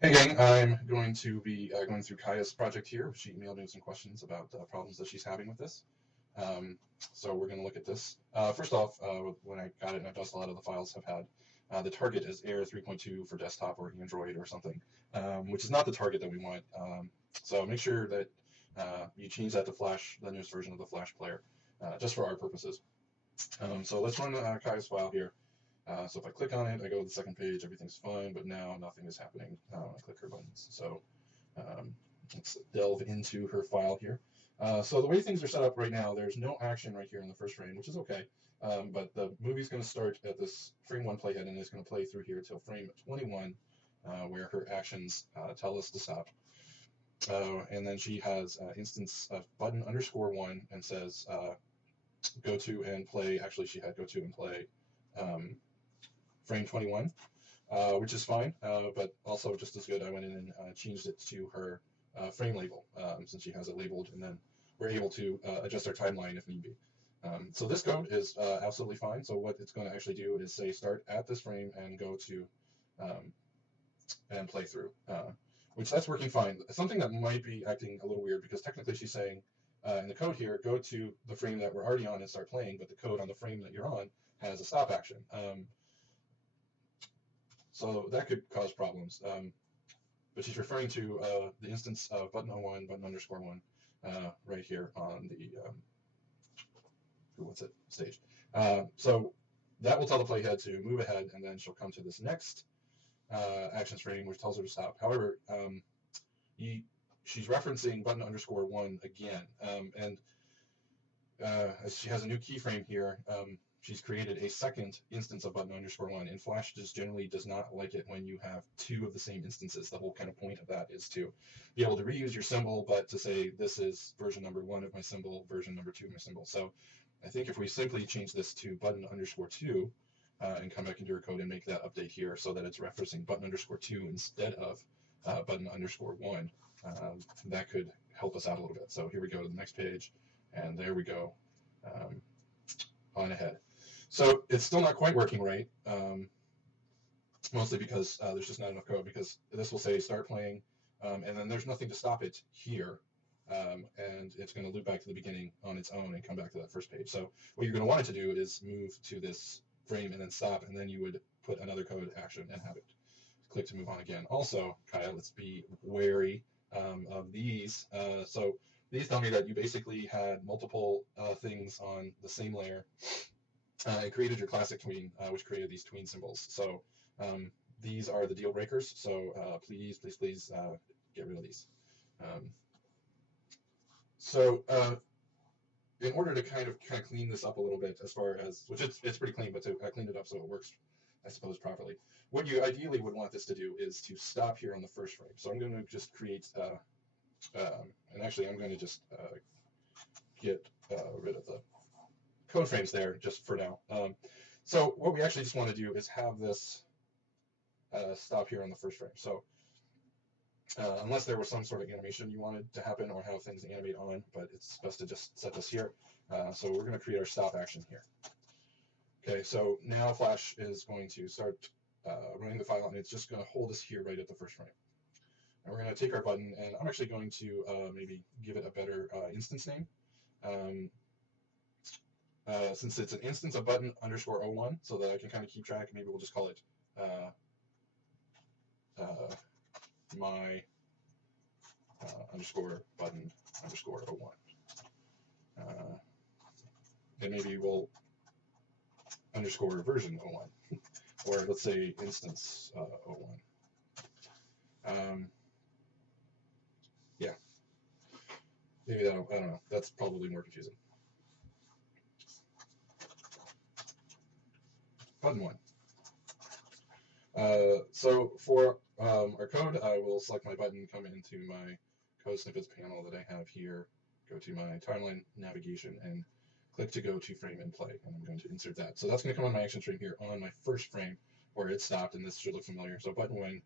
Hey gang, I'm going to be going through Kaia's project here. She emailed me some questions about problems that she's having with this. Um, so we're going to look at this. First off, when I got it and I've dusted a lot of the files have had, the target is Air 3.2 for desktop or Android or something, which is not the target that we want. So make sure that you change that to Flash, the newest version of the Flash player, just for our purposes. So let's run Kaia's file here. So if I click on it, I go to the second page, everything's fine, but now nothing is happening when I click her buttons. So um, let's delve into her file here. So the way things are set up right now, there's no action right here in the first frame, which is okay. But the movie's going to start at this frame 1 playhead, and it's going to play through here till frame 21, where her actions tell us to stop. And then she has instance of button underscore 1 and says go to and play. Actually, she had go to and play frame 21, which is fine, but also just as good, I went in and changed it to her frame label, since she has it labeled, and then we're able to adjust our timeline if need be. So this code is absolutely fine. So what it's going to actually do is say start at this frame and go to and play through, which that's working fine. Something that might be acting a little weird because technically she's saying in the code here, go to the frame that we're already on and start playing, but the code on the frame that you're on has a stop action. So that could cause problems. But she's referring to the instance of button 01, button underscore 1, right here on the what's it stage. So that will tell the playhead to move ahead, and then she'll come to this next actions frame, which tells her to stop. However, she's referencing button underscore 1 again, and as she has a new keyframe here, she's created a second instance of button underscore 1, and Flash just generally does not like it when you have two of the same instances. The whole kind of point of that is to be able to reuse your symbol, but to say this is version number 1 of my symbol, version number 2 of my symbol. So I think if we simply change this to button underscore 2 and come back into your code and make that update here so that it's referencing button underscore 2 instead of button underscore 1, that could help us out a little bit. So here we go to the next page, and there we go on ahead. So it's still not quite working right, mostly because there's just not enough code, because this will say start playing, and then there's nothing to stop it here, and it's going to loop back to the beginning on its own and come back to that first page. So what you're going to want it to do is move to this frame and then stop, and then you would put another code action and have it click to move on again. Also, Kaia, let's be wary of these. So these tell me that you basically had multiple things on the same layer and created your classic tween, which created these tween symbols. So these are the deal breakers. So please get rid of these. So in order to kind of clean this up a little bit, as far as, which it's pretty clean, but I cleaned it up so it works, I suppose, properly. What you ideally would want this to do is to stop here on the first frame. So I'm going to just create, and actually I'm going to just get rid of the code frames there just for now. So what we actually just want to do is have this stop here on the first frame. So unless there was some sort of animation you wanted to happen or have things animate on, but it's best to just set this here. So we're going to create our stop action here. Okay, so now Flash is going to start running the file, and it's just going to hold us here right at the first frame. And we're going to take our button, and I'm actually going to maybe give it a better instance name. Since it's an instance of button underscore 01, so that I can kind of keep track, maybe we'll just call it my underscore button underscore 01. And maybe we'll underscore version 01, or let's say instance 01. Yeah, maybe that, I don't know, that's probably more confusing. Button 1. So for our code, I will select my button, come into my code snippets panel that I have here, go to my timeline navigation, and click to go to frame and play, and I'm going to insert that. So that's going to come on my action stream here on my first frame where it stopped, and this should look familiar. So button 1,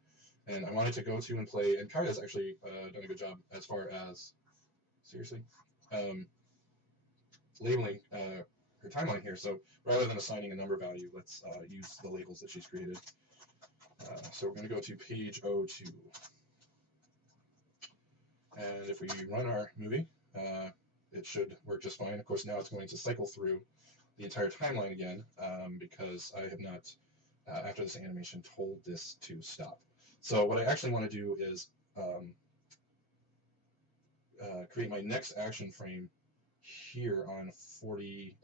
and I wanted to go to and play, and Kaia's actually done a good job as far as, seriously, labeling her timeline here. So rather than assigning a number value, let's use the labels that she's created. So we're going to go to page 02. And if we run our movie, it should work just fine. Of course, now it's going to cycle through the entire timeline again because I have not, after this animation, told this to stop. So what I actually want to do is create my next action frame here on 40,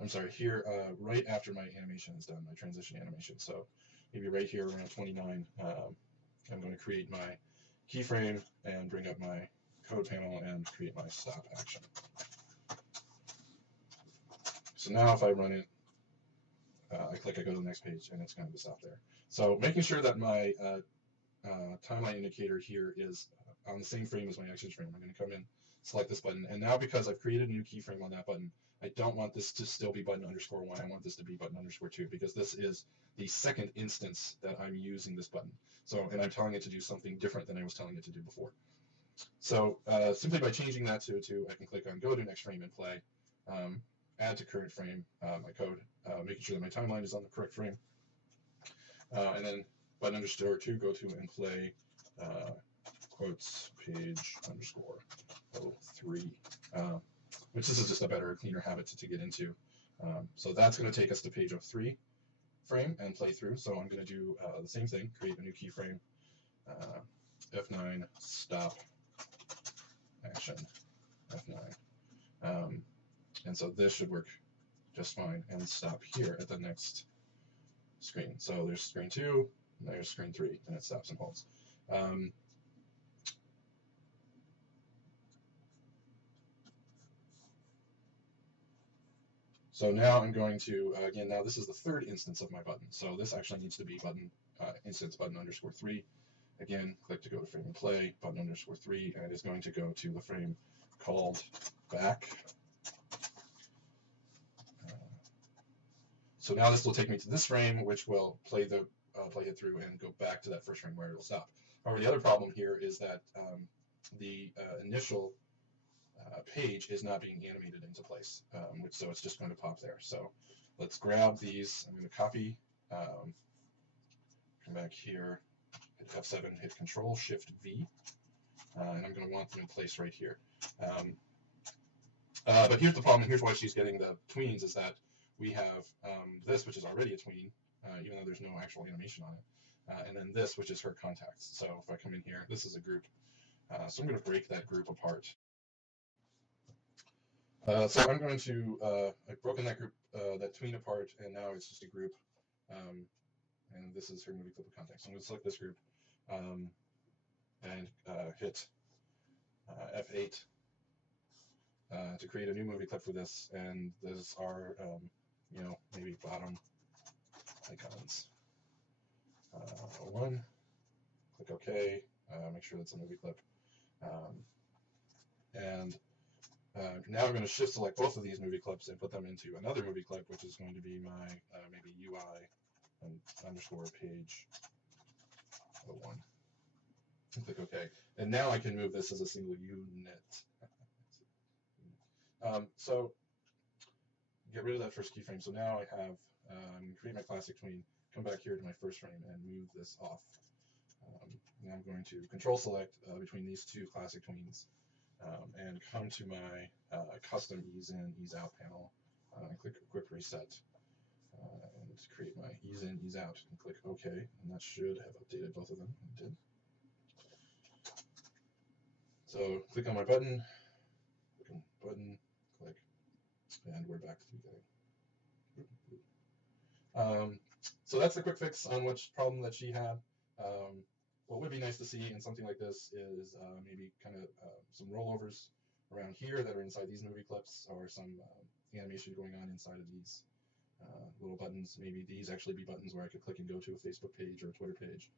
I'm sorry, here right after my animation is done, my transition animation. So maybe right here around 29, I'm going to create my keyframe and bring up my code panel and create my stop action. So now if I run it, I click, I go to the next page, and it's going to stop there. So making sure that my timeline indicator here is on the same frame as my actions frame. I'm going to come in, select this button, and now because I've created a new keyframe on that button, I don't want this to still be button underscore 1. I want this to be button underscore 2 because this is the second instance that I'm using this button. So, and I'm telling it to do something different than I was telling it to do before. So simply by changing that to 2, I can click on go to next frame and play, add to current frame my code, making sure that my timeline is on the correct frame, and then button underscore 2, go to and play quotes page underscore 03, which this is just a better, cleaner habit to get into. So that's going to take us to page 03 frame and play through. So I'm going to do the same thing, create a new keyframe, F9, stop, action, F9. And so this should work just fine and stop here at the next screen. So there's screen 2, and there's screen 3, and it stops and holds. So now I'm going to, again, now this is the third instance of my button. So this actually needs to be button instance button underscore 3. Again, click to go to frame and play, button underscore 3, and it's going to go to the frame called back. So now this will take me to this frame, which will play it through and go back to that first frame where it will stop. However, the other problem here is that the initial page is not being animated into place, so it's just going to pop there. So let's grab these. I'm going to copy, come back here, hit F7, hit Control Shift V, and I'm going to want them in place right here. But here's the problem. Here's why she's getting the tweens is that we have this, which is already a tween, even though there's no actual animation on it, and then this, which is her contacts. So if I come in here, this is a group. So I'm going to break that group apart. So I'm going to, I've broken that group, that tween apart, and now it's just a group. And this is her movie clip of contacts. So I'm going to select this group and hit F8 to create a new movie clip for this. And those are, you know, maybe bottom icons. 1, click OK, make sure that's a movie clip. Now I'm going to shift select both of these movie clips and put them into another movie clip, which is going to be my maybe UI and underscore page 01. Click OK. And now I can move this as a single unit. So get rid of that first keyframe. So now I have create my classic tween, come back here to my first frame and move this off. Now I'm going to control select between these two classic tweens and come to my custom ease in, ease out panel and click quick reset and create my ease in, ease out and click OK, and that should have updated both of them. It did. So click on my button, click on button, click, and we're back to the beginning. So that's the quick fix on which problem that she had. What would be nice to see in something like this is maybe kind of some rollovers around here that are inside these movie clips, or some animation going on inside of these little buttons. Maybe these actually be buttons where I could click and go to a Facebook page or a Twitter page.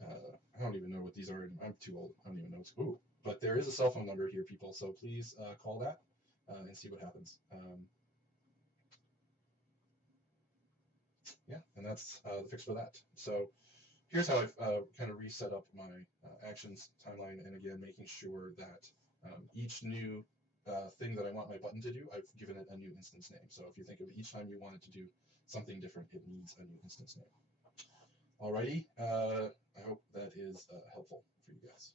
I don't even know what these are. I'm too old. I don't even know what's. Ooh, but there is a cell phone number here, people. So please call that and see what happens. Yeah, and that's the fix for that. So here's how I've kind of reset up my actions timeline, and again, making sure that each new thing that I want my button to do, I've given it a new instance name. So if you think of each time you want it to do something different, it needs a new instance name. Alrighty, I hope that is helpful for you guys.